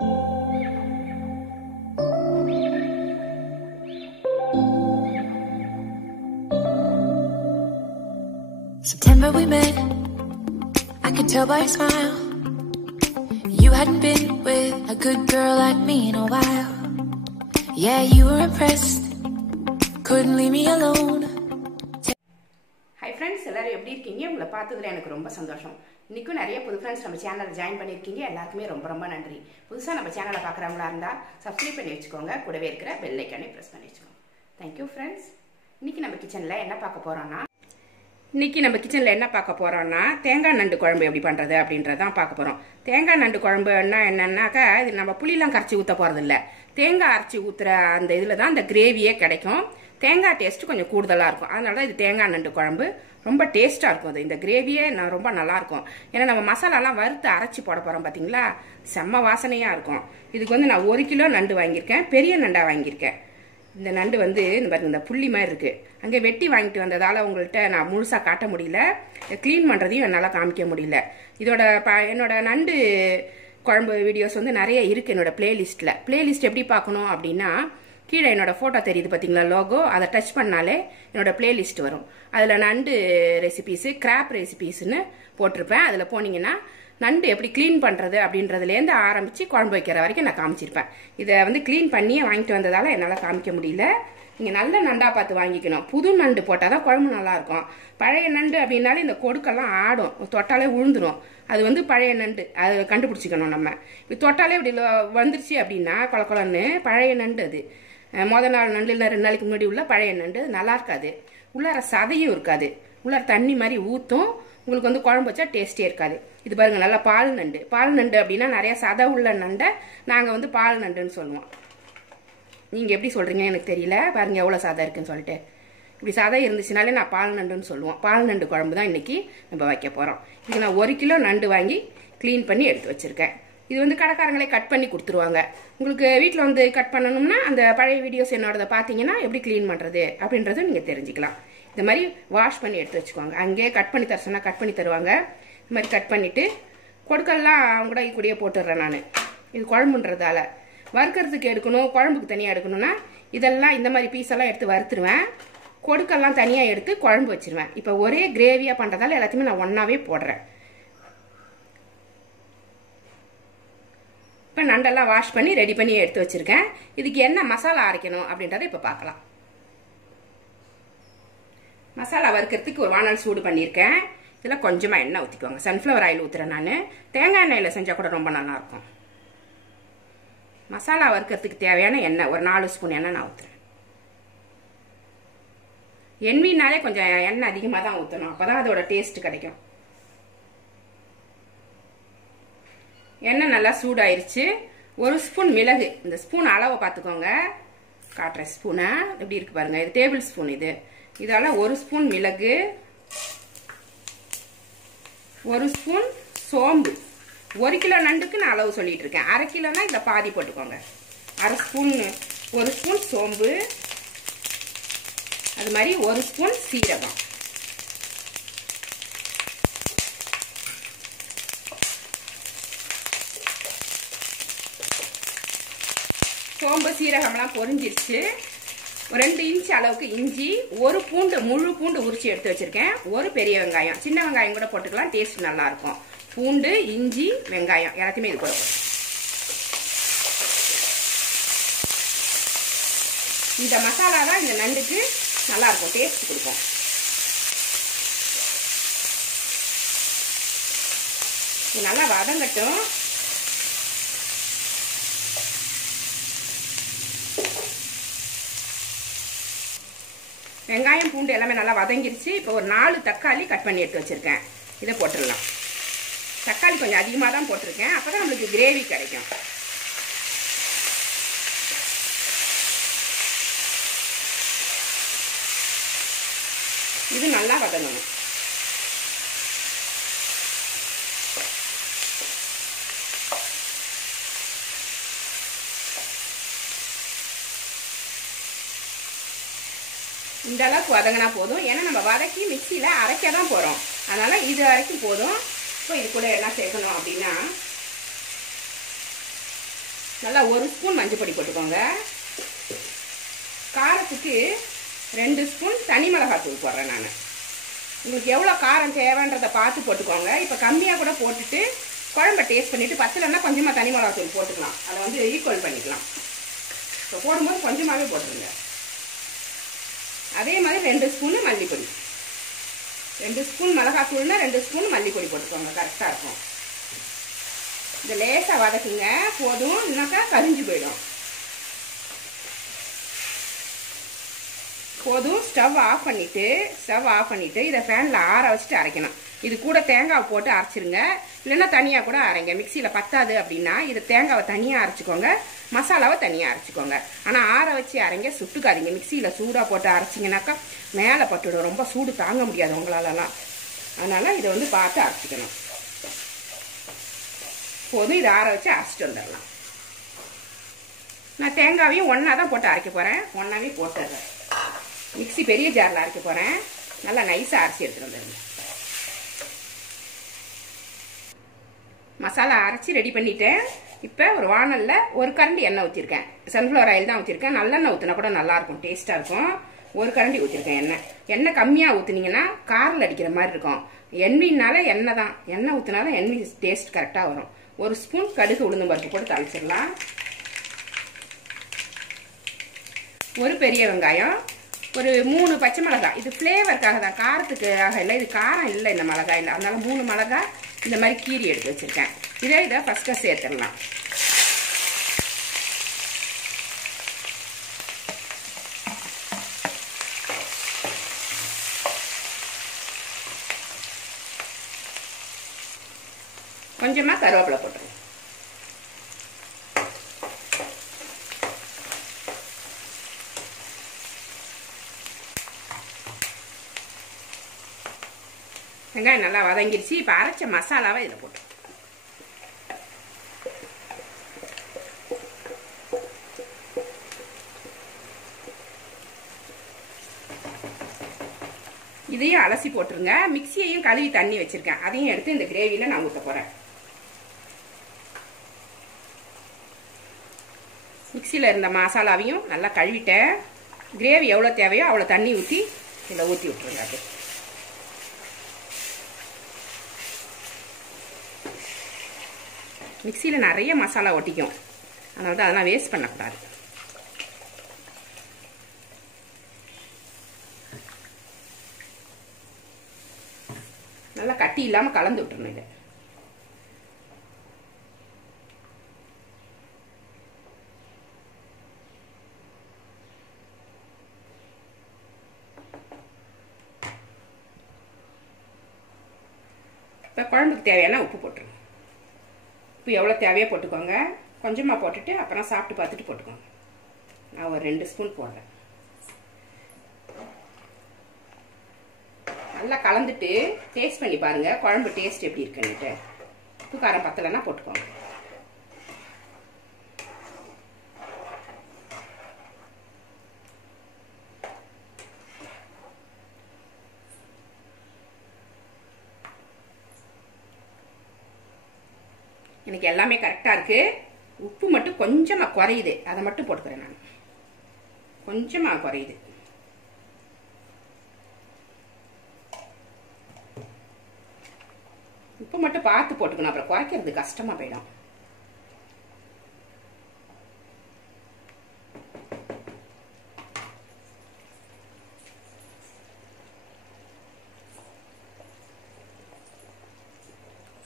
September we met, I could tell by your smile. You hadn't been with a good girl like me in a while. Yeah, you were impressed, couldn't leave me alone. Hi friends, எல்லாரும் எப்படி இருக்கீங்க? உங்களை பார்த்ததுல எனக்கு ரொம்ப சந்தோஷம். இன்னைக்கு நிறைய புது ஃப்ரெண்ட்ஸ் நம்ம சேனலை ஜாயின் பண்ணிருக்கீங்க. எல்லாருக்குமே ரொம்ப ரொம்ப நன்றி. புதுசா நம்ம சேனலை பார்க்குறவங்களா இருந்தா சப்ஸ்கிரைப் பண்ணி வச்சுக்கோங்க. கூடவே இருக்கிற பெல் ஐகானை பிரஸ் பண்ணி வச்சுக்கோங்க. Thank you friends. இன்னைக்கு நம்ம கிச்சன்ல என்ன பார்க்க போறோம்னா தேங்காய் நண்டு குழம்பு எப்படி பண்றது அப்படின்றதான் பார்க்க போறோம். தேங்காய் நண்டு குழம்புன்னா என்னன்னாக்கா இது நம்ம புளிலாம் கரைச்சி ஊத்த போறது இல்ல. தேங்காய் அரைச்சி ஊத்துற அந்த இதுல தான் அந்த கிரேவியே கிடைக்கும். தேங்காய் டேஸ்ட் கொஞ்சம் கூடுதலா இருக்கும். அதனால தான் இது தேங்காய் நண்டு குழம்பு ரொம்ப டேஸ்டா இருக்கும். அது இந்த கிரேவியே ரொம்ப நல்லா இருக்கும். ஏன்னா நம்ம மசாலாலாம் வறுத்து அரைச்சி போட போறோம் பாத்தீங்களா, செம்ம வாசனையா இருக்கும். இதுக்கு நான் 1 கிலோ நண்டு வாங்கியிருக்கேன். பெரிய நண்டா வாங்கியிருக்கேன். இந்த நண்டு இந்த புள்ளி மாதிரி இருக்கு. அங்கே வெட்டி வாங்கிட்டு வந்ததால உங்கள்கிட்ட நான் முழுசா காட்ட முடியல. கிளீன் பண்றதையும் என்னால் காமிக்க முடியல. இதோட என்னோட நண்டு குழம்பு வீடியோஸ் நிறைய இருக்கு என்னோட பிளேலிஸ்ட் எப்படி பார்க்கணும் அப்படின்னா, கீழே என்னோட போட்டோ தெரியுது பாத்தீங்களா, லோகோ, அதை டச் பண்ணாலே என்னோட பிளேலிஸ்ட் வரும். அதுல நண்டு ரெசிபிஸ், கிராப் ரெசிபிஸ்ன்னு போட்டிருப்பேன். அதுல போனீங்கன்னா நண்டு எப்படி கிளீன் பண்றது அப்படின்றதுலேருந்து ஆரம்பிச்சு குழம்பு வைக்கிற வரைக்கும் நான் காமிச்சிருப்பேன். இதை கிளீன் பண்ணியே வாங்கிட்டு வந்ததால என்னால் காமிக்க முடியல. நீங்க நல்ல நண்டா பார்த்து வாங்கிக்கணும். புது நண்டு போட்டாதான் குழம்பு நல்லா இருக்கும். பழைய நண்டு அப்படின்னாலே இந்த கொடுக்கெல்லாம் ஆடும், தொட்டாலே விழுந்துடும். அது பழைய நண்டு, அது கண்டுபிடிச்சிக்கணும் நம்ம. இப்போ தொட்டாலே இப்படி வந்துருச்சு அப்படின்னா கொலன்னு பழைய நண்டு. அது மொதல் நாள் நண்டு இல்லை 2 நாளைக்கு முன்னாடி உள்ள பழைய நண்டு நல்லா இருக்காது. உள்ளார சதையும் இருக்காது, உள்ளார தண்ணி மாதிரி ஊற்றும். உங்களுக்கு குழம்பு வச்சா டேஸ்டே இருக்காது. இது பாருங்க, நல்லா பால் நண்டு அப்படின்னா நிறைய சதை உள்ள நண்டை நாங்க பால் நண்டுன்னு சொல்லுவோம். நீங்க எப்படி சொல்றீங்கன்னு எனக்கு தெரியல. பாருங்க எவ்வளவு சதை இருக்குன்னு சொல்லிட்டு. இப்படி சதை இருந்துச்சுனாலே நான் பால் நண்டுன்னு சொல்லுவோம். பால் நண்டு குழம்பு தான் இன்னைக்கு நம்ம வைக்க போறோம். இதுக்கு நான் 1 கிலோ நண்டு வாங்கி கிளீன் பண்ணி எடுத்து வச்சிருக்கேன். இது கடைக்காரங்களே கட் பண்ணி கொடுத்துருவாங்க. உங்களுக்கு வீட்டில் கட் பண்ணணும்னா அந்த பழைய வீடியோஸ் என்னோட பார்த்தீங்கன்னா எப்படி கிளீன் பண்றது அப்படின்றத நீங்க தெரிஞ்சுக்கலாம். இந்த மாதிரி வாஷ் பண்ணி எடுத்து வச்சுக்கோங்க. அங்கேயே கட் பண்ணி தர சொன்னா கட் பண்ணி தருவாங்க. இந்த மாதிரி கட் பண்ணிட்டு கொடுக்கெல்லாம் கூட கூடயே போட்டுடுறேன் நான். இது குழம்புன்றதால வறுக்கிறதுக்கு எடுக்கணும், குழம்புக்கு தனியாக எடுக்கணும்னா இதெல்லாம் இந்த மாதிரி பீஸெல்லாம் எடுத்து வறுத்துருவேன். கொடுக்கெல்லாம் தனியாக எடுத்து குழம்பு வச்சிருவேன். இப்போ ஒரே கிரேவியா பண்றதால எல்லாத்தையுமே நான் ஒன்னாவே போடுறேன். இப்போ நண்டெல்லாம் வாஷ் பண்ணி ரெடி பண்ணி எடுத்து வச்சிருக்கேன். இதுக்கு என்ன மசாலா அரைக்கணும் அப்படின்றத இப்போ பார்க்கலாம். மசாலா வறுக்கிறதுக்கு ஒரு வானல் சூடு பண்ணியிருக்கேன். இதில் கொஞ்சமாக எண்ணெய் ஊற்றிக்குவாங்க. சன்ஃப்ளவர் ஆயில் ஊற்றுறேன் நான். தேங்காய் எண்ணெயில் செஞ்சால் கூட ரொம்ப நல்லா இருக்கும். மசாலா வறுக்கிறதுக்கு தேவையான எண்ணெய் ஒரு 4 ஸ்பூன் எண்ணெய் நான் ஊற்றுறேன். எண்ணெய்னாலே கொஞ்சம் எண்ணெய் அதிகமாக தான் ஊற்றணும், அப்போதான் அதோட டேஸ்ட் கிடைக்கும். எண்ணெய் நல்லா சூடாயிருச்சு. 1 ஸ்பூன் மிளகு, இந்த ஸ்பூன் அளவை பார்த்துக்கோங்க, காட்டுறேன். ஸ்பூனை எப்படி இருக்கு பாருங்க, இது டேபிள் ஸ்பூன். இதால 1 ஸ்பூன் மிளகு, 1 ஸ்பூன் சோம்பு. 1 கிலோ நண்டுக்கு நான் அளவு சொல்லிட்டு இருக்கேன். 1/2 கிலோனா இதில் பாதி போட்டுக்கோங்க. 1/2 ஸ்பூன் 1 ஸ்பூன் சோம்பு, அது மாதிரி 1 ஸ்பூன் சீரகம். சோம்பு சீரகம்லாம் பொரிஞ்சிருச்சு. 2 இன்ச் அளவுக்கு இஞ்சி, 1 பூண்டு, முழு பூண்டு உரிச்சு எடுத்து வச்சிருக்கேன். 1 பெரிய வெங்காயம், சின்ன வெங்காயம் கூட போட்டுக்கலாம், டேஸ்ட் நல்லா இருக்கும். பூண்டு, இஞ்சி, வெங்காயம் எல்லாத்தையுமே இது கூட போடும். இந்த மசாலா தான் இந்த நண்டுக்கு நல்லா இருக்கும், டேஸ்ட் கொடுக்கும். இது நல்லா வதங்கட்டும். வெங்காயம் பூண்டு எல்லாமே நல்லா வதங்கிருச்சு. இப்போ ஒரு 4 தக்காளி கட் பண்ணி எடுத்து வச்சிருக்கேன். இதை போட்டுடலாம். தக்காளி கொஞ்சம் அதிகமாக தான் போட்டிருக்கேன், அப்பதான் நம்மளுக்கு கிரேவி கிடைக்கும். இது நல்லா வதங்கணும். இந்த அளவுக்கு வதங்கினா போதும். ஏன்னா நம்ம வதக்கி மிக்சியில அரைக்க தான் போறோம், அதனால இது வரைக்கும் போதும். இப்போ இது கூட என்ன சேர்க்கணும் அப்படின்னா நல்லா 1 ஸ்பூன் மஞ்சள் பொடி போட்டுக்கோங்க. காரத்துக்கு 2 ஸ்பூன் தனி மிளகாத்தூள் போடுறேன் நான். உங்களுக்கு எவ்வளோ காரம் தேவைன்றதை பார்த்து போட்டுக்கோங்க. இப்போ கம்மியாக கூட போட்டுட்டு குழம்பை டேஸ்ட் பண்ணிவிட்டு பத்தலைன்னா கொஞ்சமாக தனி மிளகாத்தூள் போட்டுக்கலாம். அதை வந்து ஈக்குவல் பண்ணிக்கலாம். இப்போ போடும்போது கொஞ்சமாகவே போட்டுருங்க. அதே மாதிரி 2 ஸ்பூனு மல்லிப்பொடி, 2 ஸ்பூன் மிளகாத்தூள்னா 2 ஸ்பூன் மல்லிப்பொடி போட்டுக்கோங்க. கரெக்டாக இருக்கும். இந்த லேசாக வதக்குங்க போதும், இல்லைனாக்கா கரிஞ்சு போயிடும். போதும். ஸ்டவ் ஆஃப் பண்ணிவிட்டு இதை ஃபேனில் ஆற வச்சுட்டு அரைக்கணும். இது கூட தேங்காய் போட்டு அரைச்சிருங்க. இல்லைன்னா தனியாக கூட அரைங்க. மிக்சியில் பத்தாது அப்படின்னா இது தேங்காவை தனியாக அரைச்சிக்கோங்க, மசாலாவை தனியாக அரைச்சிக்கோங்க. ஆனால் ஆற வச்சு அரைங்க, சுட்டுக்காதீங்க. மிக்சியில் சூடாக போட்டு அரைச்சிங்கனாக்கா மேலே பட்டுடும். ரொம்ப சூடு தாங்க முடியாது உங்களாலலாம். அதனால் இதை வந்து பார்த்து அரைச்சிக்கணும். போதும். இதை ஆற வச்சு அரைச்சிட்டு வந்துடலாம். நான் தேங்காவையும் ஒன்றா தான் போட்டு அரைக்க போகிறேன். ஒன்றாவே போட்டுடுறேன். மிக்சி பெரிய ஜாரில் அரைக்க போகிறேன். நல்லா நைஸாக அரைச்சி எடுத்துகிட்டு வந்துடுங்க. மசாலா அரைச்சி ரெடி பண்ணிட்டேன். இப்போ ஒரு வானலில் 1 கரண்டி எண்ணெய் ஊற்றிருக்கேன். சன்ஃப்ளவர் ஆயில் தான் ஊற்றிருக்கேன். நல்லெண்ணெய் ஊற்றினா கூட நல்லாயிருக்கும், டேஸ்ட்டாக இருக்கும். 1 கரண்டி ஊற்றிருக்கேன். எண்ணெய் கம்மியாக ஊற்றுனீங்கன்னா காரில் அடிக்கிற மாதிரி இருக்கும். எண்ணெய்னால எண்ணெய் தான், எண்ணெய் ஊற்றினாலும் எண்ணெய் டேஸ்ட் கரெக்டாக வரும். 1 ஸ்பூன் கடுகு உளுந்தம் பருப்பு போட்டு தாளிச்சிடலாம். 1 பெரிய வெங்காயம், ஒரு 3 பச்சை மிளகாய். இது ஃப்ளேவருக்காக தான், காரத்துக்காக இல்லை. இது காரம் இல்லை இந்த மிளகாய் இல்லை. அதனால 3 மிளகாய் இந்த மாதிரி கீரி எடுத்து வச்சுருக்கேன். இதை ஃபஸ்ட்டாக சேர்த்துடலாம். கொஞ்சமாக கருவேப்பிலை போட்டுருங்க. வெங்காயம் நல்லா வதங்கிருச்சு. இப்போ அரைச்ச மசாலாவை இதில் போட்டு இதையும் அலசி போட்டுருங்க. மிக்சியையும் கழுவி தண்ணி வச்சிருக்கேன், அதையும் எடுத்து இந்த கிரேவியில் நான் ஊற்ற போகிறேன். மிக்சியில் இருந்த மசாலாவையும் நல்லா கழுவிட்டேன். கிரேவி எவ்வளோ தேவையோ அவ்வளோ தண்ணி ஊற்றி இதில் ஊற்றி விட்டுருங்க. அது மிக்சியில் நிறைய மசாலா ஒட்டிக்கும், அதனால தான் அதெல்லாம் வேஸ்ட் பண்ணக்கூடாது. நல்லா கட்டி இல்லாமல் கலந்து விட்டுருணும். இதை இப்போ குழம்புக்கு தேவையான உப்பு போட்டுருங்க. உப்பு எவ்வளோ தேவையோ போட்டுக்கோங்க. கொஞ்சமாக போட்டுட்டு அப்புறம் சாப்பிட்டு பார்த்துட்டு போட்டுக்கோங்க. நான் ஒரு 2 ஸ்பூன் போடுறேன். நல்லா கலந்துட்டு டேஸ்ட் பண்ணி பாருங்கள், குழம்பு டேஸ்ட் எப்படி இருக்குன்னுட்டு. உப்பு காரம் பத்தலைன்னா போட்டுக்கோங்க. எனக்கு எல்லாமே கரெக்டாக இருக்குது. உப்பு மட்டும் கொஞ்சமாக குறையுது, அதை மட்டும் போட்டுக்கிறேன் நான். கொஞ்சமாக குறையுது. உப்பு மட்டும் பார்த்து போட்டுக்கணும், அப்புறம் குறைக்கிறது கஷ்டமாக போயிடும்.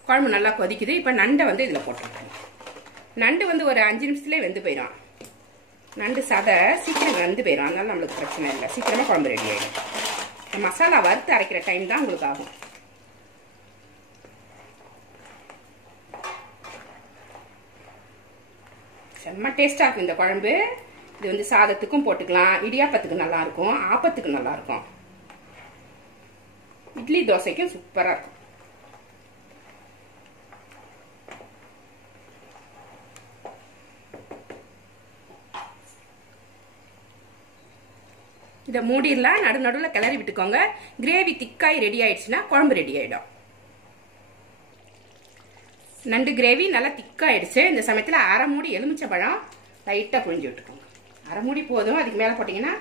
குழம்பு நல்லா கொதிக்குது. இப்போ நண்டை வந்து இதில் போட்டுருக்கேன். நண்டு வந்து ஒரு 5 நிமிஷத்துலேயே வெந்து போயிடும். நண்டு சதை சீக்கிரம் வெந்து போயிடும், அதனால நம்மளுக்கு பிரச்சனை இல்லை. சீக்கிரமாக குழம்பு ரெடி ஆகிடும். மசாலா வறுத்து அரைக்கிற டைம் தான் உங்களுக்கு ஆகும். செம்ம டேஸ்ட்டாக இருக்கும் இந்த குழம்பு. இது வந்து சாதத்துக்கும் போட்டுக்கலாம், இடியாப்பத்துக்கு நல்லாயிருக்கும், ஆப்பத்துக்கு நல்லாயிருக்கும், இட்லி தோசைக்கும் சூப்பராக இருக்கும். இதை மூடிடலாம். நடுவில் கிளறி விட்டுக்கோங்க. கிரேவி திக்காய் ரெடி ஆயிடுச்சுன்னா குழம்பு ரெடி ஆயிடும். நண்டு கிரேவி நல்லா திக்காயிடுச்சு. இந்த சமயத்தில் அரை மூடி எலுமிச்சை பழம் லைட்டாக புழிஞ்சு விட்டுக்கோங்க. அரை மூடி போதும், அதுக்கு மேலே போட்டிங்கன்னா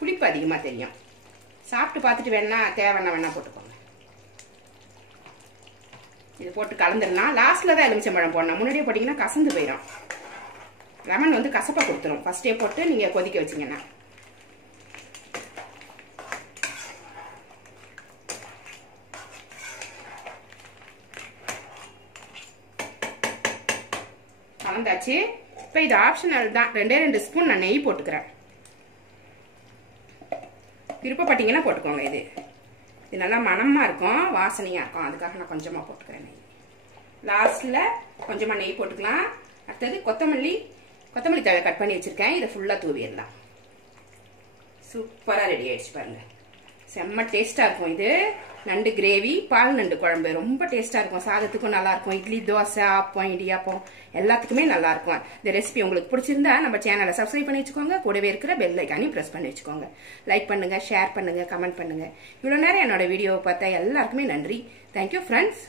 புளிப்பு அதிகமாக தெரியும். சாப்பிட்டு பார்த்துட்டு வேணா தேவைன்னா போட்டுக்கோங்க. இது போட்டு கலந்துடலாம். லாஸ்ட்டில் தான் எலுமிச்சை பழம் போடணும், முன்னாடியே போட்டிங்கன்னா கசந்து போயிடும். லெமன் வந்து கசப்பை கொடுத்துரும். ஃபஸ்ட்டே போட்டு நீங்கள் கொதிக்க வச்சிங்கன்னா. கலந்தாச்சு. இப்போ இது ஆப்ஷனல் தான். 2 ஸ்பூன் நான் நெய் போட்டுக்கிறேன். விருப்பப்பட்டீங்கன்னா போட்டுக்கோங்க. இது நல்லா மணமாக இருக்கும், வாசனையாக இருக்கும். அதுக்காக நான் கொஞ்சமாக போட்டுக்கிறேன் நெய். லாஸ்ட்டில் கொஞ்சமாக நெய் போட்டுக்கலாம். அடுத்தது கொத்தமல்லி தழை கட் பண்ணி வச்சுருக்கேன். இதை ஃபுல்லாக தூவிடலாம். சூப்பராக ரெடி ஆயிடுச்சு பாருங்க. செம்ம டேஸ்ட்டாக இருக்கும். இது நண்டு கிரேவி பால் நண்டு குழம்பு ரொம்ப டேஸ்ட்டாக இருக்கும். சாதத்துக்கும் நல்லாயிருக்கும். இட்லி, தோசை, ஆப்பம், இடியாப்பம் எல்லாத்துக்குமே நல்லாயிருக்கும். இந்த ரெசிபி உங்களுக்கு பிடிச்சிருந்தா நம்ம சேனலை சப்ஸ்கிரைப் பண்ணி வச்சுக்கோங்க. கூடவே இருக்கிற பெல் ஐக்கானையும் ப்ரெஸ் பண்ணி வச்சுக்கோங்க. லைக் பண்ணுங்கள், ஷேர் பண்ணுங்கள், கமெண்ட் பண்ணுங்கள். இவ்வளோ நேரம் என்னோட வீடியோவை பார்த்தா எல்லாருக்குமே நன்றி. Thank you friends.